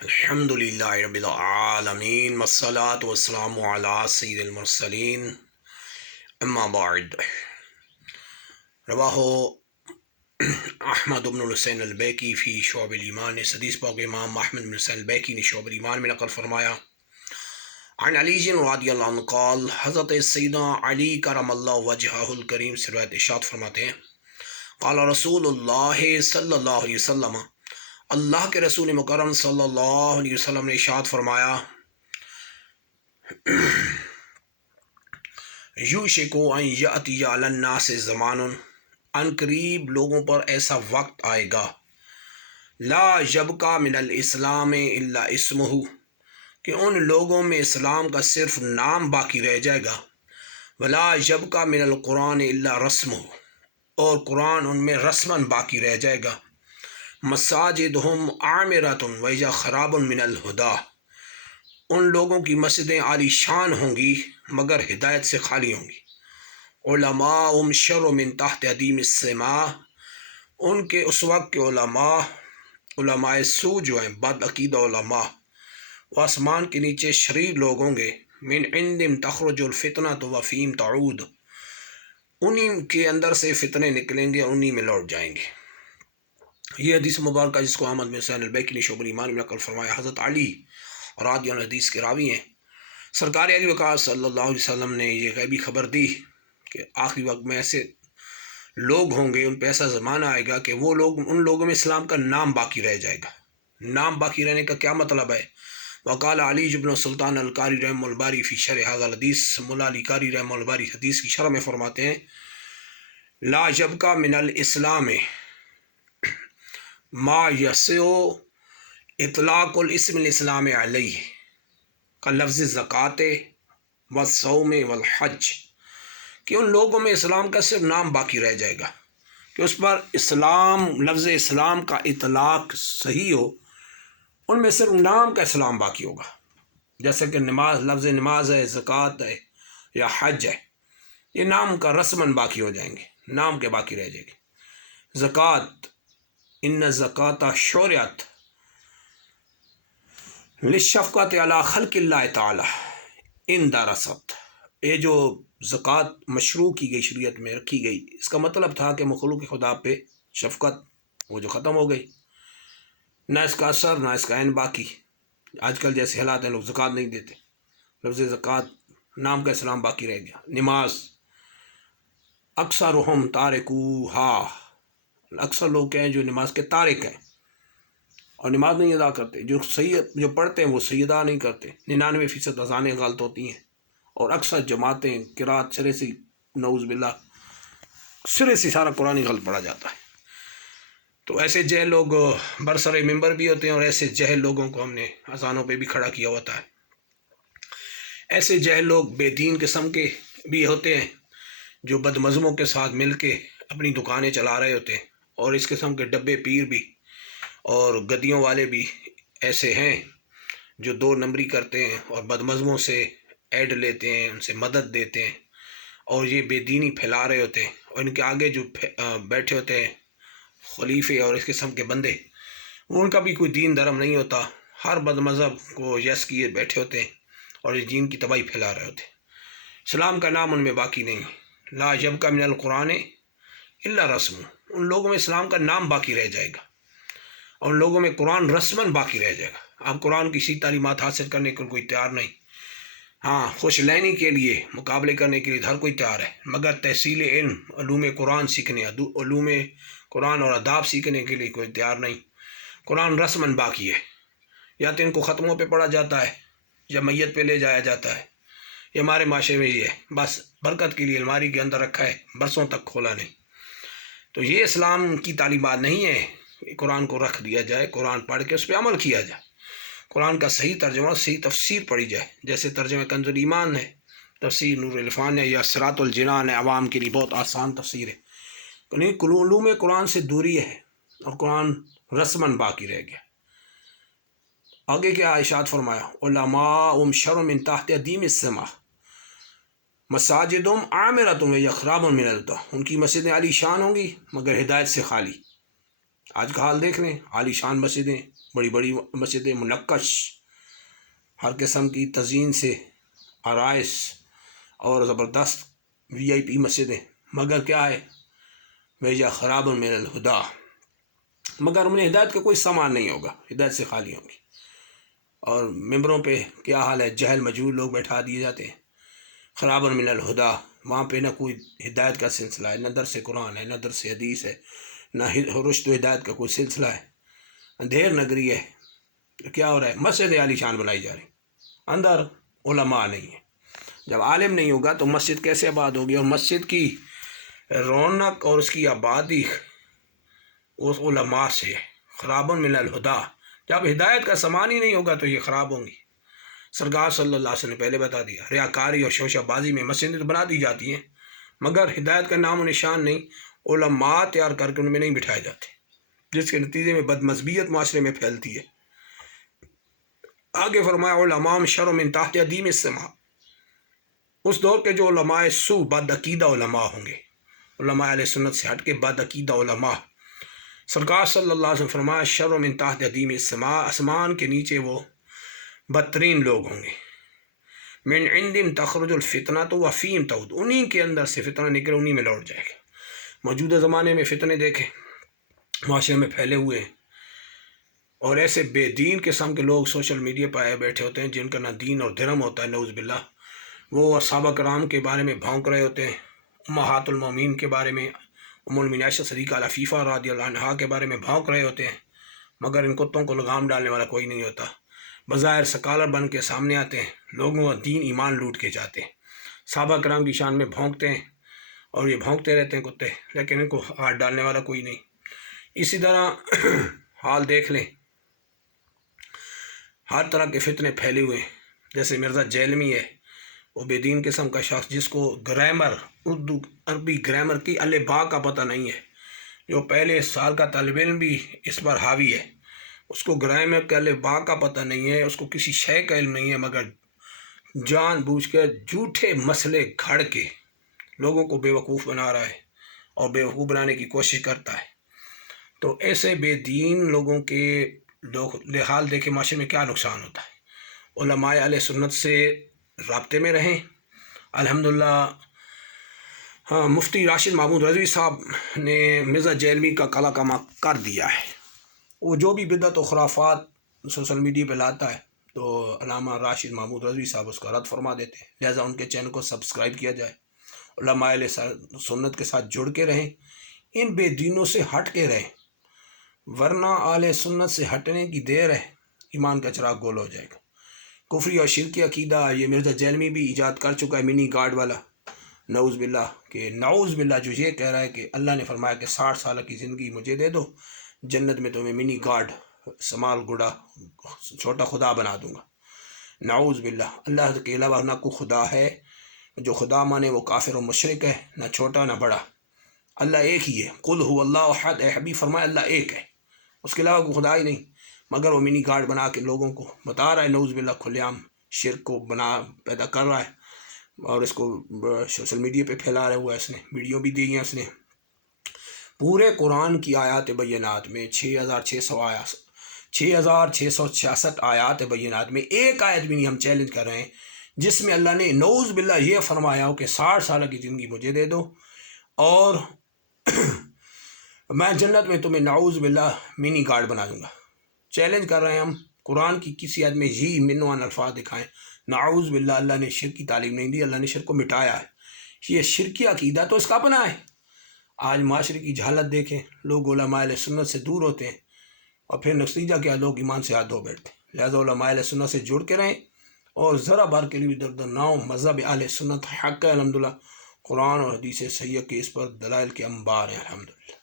الحمد للہ رب العالمین والصلاة والسلام علی سید المرسلین اما بعد رواہ احمد بن الحسین البیکی فی شعب الایمان نے حدیث پاک امام احمد بن الحسین البیکی نے شعب الایمان میں نقل فرمایا عن علی رضی اللہ عنہ قال حضرت سیدنا علی کرم اللہ وجہہ الکریم سے روایت ارشاد فرماتے ہیں قال رسول اللہ صلی اللہ علیہ وسلم، اللہ کے رسول مکرم صلی اللہ علیہ وسلم نے ارشاد فرمایا یوشکو ان یأتی علی الناس زمان، ان قریب لوگوں پر ایسا وقت آئے گا لا یبقی من الاسلام الا اسمہ، کہ ان لوگوں میں اسلام کا صرف نام باقی رہ جائے گا، ولا یبقی من القرآن الا رسمہ، اور قرآن ان میں رسماً باقی رہ جائے گا، مساجدہم عامرۃ وہی خراب من الہدیٰ، ان لوگوں کی مسجدیں عالی شان ہوں گی مگر ہدایت سے خالی ہوں گی، علماءہم شر من تحت ادیم السماء، ان کے اس وقت کے علماء سو جو ہیں بد عقیدہ علماء، وہ آسمان کے نیچے شریر لوگ ہوں گے، من عندم تخرج الفتنۃ وفیم تعود، انہی کے اندر سے فتنے نکلیں گے، انہی میں لوٹ جائیں گے۔ یہ حدیث مبارکہ جس کو احمد بن حسین البیکی نے شعب الایمان میں نقل فرمایا، حضرت علی رضی اللہ عنہ حدیث کے راوی ہیں، سرکار علی وقار صلی اللہ علیہ وسلم نے یہ غیبی خبر دی کہ آخری وقت میں ایسے لوگ ہوں گے، ان پہ ایسا زمانہ آئے گا کہ وہ لوگ، ان لوگوں میں اسلام کا نام باقی رہ جائے گا۔ نام باقی رہنے کا کیا مطلب ہے؟ وقال علی بن سلطان القاری رحمہ الباری فی شرح ھذا الحدیث، مولا علی قاری رحمہ الباری حدیث کی شرح میں فرماتے ہیں لا یبقی من الاسلام ما یسع اطلاق الاسم الاسلام علیہ کا لفظ زکوٰۃ والصوم والحج، کہ ان لوگوں میں اسلام کا صرف نام باقی رہ جائے گا، کہ اس پر اسلام، لفظ اسلام کا اطلاق صحیح ہو، ان میں صرف نام کا اسلام باقی ہوگا، جیسے کہ نماز، لفظ نماز ہے، زکوٰۃ ہے یا حج ہے، یہ نام کا رسماً باقی ہو جائیں گے، نام کے باقی رہ جائے گی۔ زکوٰۃ، ان الزکوٰۃ شرعت للشفقۃ علی خلق اللہ تعالی ان درست، یہ جو زکوٰۃ مشروع کی گئی، شریعت میں رکھی گئی، اس کا مطلب تھا کہ مخلوق خدا پہ شفقت وہ جو ختم ہو گئی، نہ اس کا اثر نہ اس کا عین باقی۔ آج کل جیسے حالات ہیں، لوگ زکوٰۃ نہیں دیتے، لفظ زکوٰۃ نام کا اسلام باقی رہ گیا۔ نماز، اکثرہم تارکوہا، اکثر لوگ ہیں جو نماز کے تارک ہیں اور نماز نہیں ادا کرتے، جو پڑھتے ہیں وہ صحیح ادا نہیں کرتے، 99% اذانیں غلط ہوتی ہیں، اور اکثر جماعتیں قرات سرے سے، نعوذ باللہ، سرے سے سارا قرآن ہی غلط پڑھا جاتا ہے۔ تو ایسے جہل لوگ برسر ممبر بھی ہوتے ہیں، اور ایسے جہل لوگوں کو ہم نے اذانوں پہ بھی کھڑا کیا ہوتا ہے۔ ایسے جہل لوگ بے دین قسم کے بھی ہوتے ہیں جو بد مذہبوں کے ساتھ مل کے اپنی دکانیں چلا رہے ہوتے ہیں، اور اس قسم کے ڈبے پیر بھی اور گدیوں والے بھی ایسے ہیں جو 2 نمبری کرتے ہیں اور بد مذہبوں سے ایڈ لیتے ہیں، ان سے مدد دیتے ہیں، اور یہ بے دینی پھیلا رہے ہوتے ہیں، اور ان کے آگے جو بیٹھے ہوتے ہیں خلیفے اور اس قسم کے بندے، وہ ان کا بھی کوئی دین دھرم نہیں ہوتا، ہر بد مذہب کو یس کیے بیٹھے ہوتے ہیں اور اس دین کی تباہی پھیلا رہے ہوتے ہیں۔ اسلام کا نام ان میں باقی نہیں۔ لا یبقی من القرآن الا رسم، ان لوگوں میں اسلام کا نام باقی رہ جائے گا، اور ان لوگوں میں قرآن رسماً باقی رہ جائے گا۔ اب قرآن کی سی تعلیمات حاصل کرنے کو کوئی تیار نہیں، ہاں خوش لینی کے لیے، مقابلے کرنے کے لیے ہر کوئی تیار ہے، مگر تحصیل علم، علوم قرآن سیکھنے، علوم قرآن اور آداب سیکھنے کے لیے کوئی تیار نہیں۔ قرآن رسماً باقی ہے، یا تو ان کو ختموں پہ پڑھا جاتا ہے، یا میت پہ لے جایا جاتا ہے، یہ ہمارے معاشرے میں یہ ہے، بس برکت کے لیے الماری کے اندر رکھا ہے، برسوں تک کھولا نہیں۔ تو یہ اسلام کی تعلیمات نہیں ہے کہ قرآن کو رکھ دیا جائے، قرآن پڑھ کے اس پہ عمل کیا جائے، قرآن کا صحیح ترجمہ، صحیح تفسیر پڑھی جائے، جیسے ترجمہ کنز الایمان ہے، تفسیر نور العرفان ہے، یا صراط الجنان ہے، عوام کے لیے بہت آسان تفسیر ہے۔ علوم قرآن سے دوری ہے، اور قرآن رسماً باقی رہ گیا۔ آگے کیا ارشاد فرمایا، علماء شر من تحت ادیم السماء مساجدہم عامرۃ وہی خراب من الہدیٰ، ان کی مسجدیں عالی شان ہوں گی مگر ہدایت سے خالی۔ آج کا حال دیکھ لیں، عالی شان مسجدیں بڑی بڑی مسجدیں منقش، ہر قسم کی تزئین سے آرائش اور زبردست VIP مسجدیں، مگر کیا ہے بھیجا خراب من الہدا، مگر انہیں ہدایت کا کوئی سامان نہیں ہوگا، ہدایت سے خالی ہوں گی۔ اور ممبروں پہ کیا حال ہے، جہل مجہول لوگ بیٹھا دیے جاتے ہیں، خراب من الہدا، وہاں پہ نہ کوئی ہدایت کا سلسلہ ہے، نہ درس قرآن ہے، نہ درس حدیث ہے، نہ رشد و ہدایت کا کوئی سلسلہ ہے، اندھیر نگری ہے۔ کیا ہو رہا ہے، مسجد عالی شان بنائی جا رہی، اندر علماء نہیں ہے۔ جب عالم نہیں ہوگا تو مسجد کیسے آباد ہوگی؟ اور مسجد کی رونق اور اس کی آبادی اس علماء سے، خراب من الہدا، جب ہدایت کا سامان ہی نہیں ہوگا تو یہ خراب ہوں گی۔ سرکار صلی اللہ علیہ وسلم نے پہلے بتا دیا، ریاکاری اور شوشہ بازی میں مسجدیں تو بنا دی جاتی ہیں، مگر ہدایت کا نام و نشان نہیں، علماء تیار کر کے ان میں نہیں بٹھائے جاتے، جس کے نتیجے میں بدمذہبیت معاشرے میں پھیلتی ہے۔ آگے فرمایا علماء شر من تحت ادیم السماء، اس دور کے جو علماء سو بد عقیدہ علماء ہوں گے، علماء اہل سنت سے ہٹ کے بد عقیدہ علماء، سرکار صلی اللہ علیہ وسلم فرمایا شر من تحت ادیم السماء، آسمان کے نیچے وہ بدترین لوگ ہوں گے، من عندم تخرج الفتنۃ وفیم تعود، انہی کے اندر سے فتنہ نکلے، انہی میں لوٹ جائے گا۔ موجودہ زمانے میں فتنے دیکھیں معاشرے میں پھیلے ہوئے ہیں، اور ایسے بے دین قسم کے لوگ سوشل میڈیا پر آئے بیٹھے ہوتے ہیں جن کا نہ دین اور دھرم ہوتا ہے، نعوذ باللہ۔ وہ صحابہ کرام کے بارے میں بھونک رہے ہوتے ہیں، امہات المومنین کے بارے میں، ام المؤمنین عائشہ صدیقہ العفیفہ رضی اللہ عنہا کے بارے میں بھونک رہے ہوتے ہیں، مگر ان کتوں کو لگام ڈالنے والا کوئی نہیں ہوتا۔ بظاہر سکالر بن کے سامنے آتے ہیں، لوگوں کا دین ایمان لوٹ کے جاتے ہیں، صحابہ کرام کی شان میں بھونکتے ہیں، اور یہ بھونکتے رہتے ہیں کتے، لیکن ان کو ہاتھ ڈالنے والا کوئی نہیں۔ اسی طرح حال دیکھ لیں، ہر طرح کے فتنے پھیلے ہوئے ہیں، جیسے مرزا جیلمی ہے، وہ بے دین قسم کا شخص جس کو گرامر، اردو عربی گرامر کی الف با کا پتہ نہیں ہے، جو پہلے سال کا طالب علم بھی اس پر حاوی ہے، اس کو گرامر کے الف با کا پتہ نہیں ہے، اس کو کسی شے کا علم نہیں ہے، مگر جان بوجھ کے جھوٹے مسئلے گھڑ کے لوگوں کو بیوقوف بنا رہا ہے اور بیوقوف بنانے کی کوشش کرتا ہے۔ تو ایسے بے دین لوگوں کے حال دیکھے معاشرے میں کیا نقصان ہوتا ہے۔ علماء اہل سنت سے رابطے میں رہیں۔ الحمدللہ مفتی راشد محمود رضوی صاحب نے مرزا جیلمی کا کلا کما کر دیا ہے، وہ جو بھی بدعت و خرافات سوشل میڈیا پہ لاتا ہے تو علامہ راشد محمود رضوی صاحب اس کا رد فرما دیتے ہیں، لہٰذا ان کے چینل کو سبسکرائب کیا جائے، علماء اہل سنت کے ساتھ جڑ کے رہیں، ان بے دینوں سے ہٹ کے رہیں، ورنہ اہل سنت سے ہٹنے کی دیر ہے، ایمان کا چراغ گول ہو جائے گا۔ کفری اور شرکی عقیدہ یہ مرزا جیلمی بھی ایجاد کر چکا ہے، منی گاڈ والا، نعوذ باللہ، کہ نعوذ باللہ جو یہ کہہ رہا ہے کہ اللہ نے فرمایا کہ 60 سال کی زندگی مجھے دے دو، جنت میں تمہیں منی گاڈ، سمال گڑا، چھوٹا خدا بنا دوں گا۔ نعوذ باللہ، اللہ کے علاوہ نہ کوئی خدا ہے، جو خدا مانے وہ کافر و مشرک ہے، نہ چھوٹا نہ بڑا، اللہ ایک ہی ہے۔ قل هو اللہ احد، اے حبیب فرمایا اللہ ایک ہے، اس کے علاوہ کوئی خدا ہی نہیں، مگر وہ منی گاڈ بنا کے لوگوں کو بتا رہا ہے، نعوذ باللہ کھلے عام شرک کو پیدا کر رہا ہے، اور اس کو سوشل میڈیا پہ پھیلا رہا ہوا ہے، اس نے ویڈیو بھی دی ہیں، اس نے پورے قرآن کی آیات بینات میں 6666 آیات بینات میں ایک آیت بھی نہیں ہم چیلنج کر رہے ہیں جس میں اللہ نے نعوذ باللہ یہ فرمایا ہو کہ 60 سال کی زندگی مجھے دے دو اور میں جنت میں تمہیں نعوذ باللہ منی گاڈ بنا دوں گا۔ چیلنج کر رہے ہیں ہم، قرآن کی کسی آیت میں یہ منوان الفاظ دکھائیں، نعوذ باللہ اللہ نے شرک کی تعلیم نہیں دی، اللہ نے شرک کو مٹایا ہے، یہ شرکی عقیدہ تو اس کا اپنا ہے۔ آج معاشرے کی جہالت دیکھیں، لوگ علماء اہل سنت سے دور ہوتے ہیں اور پھر نتیجہ کیا، لوگ ایمان سے ہاتھ دھو بیٹھتے ہیں۔ لہٰذا علماء اہل سنت سے جڑ کے رہیں، اور ذرا بار کے لیے ادھر نہ ہو، مذہب اہل سنت حق ہے الحمدللہ، قرآن اور حدیث صحیح کے اس پر دلائل کے انبار ہیں الحمدللہ۔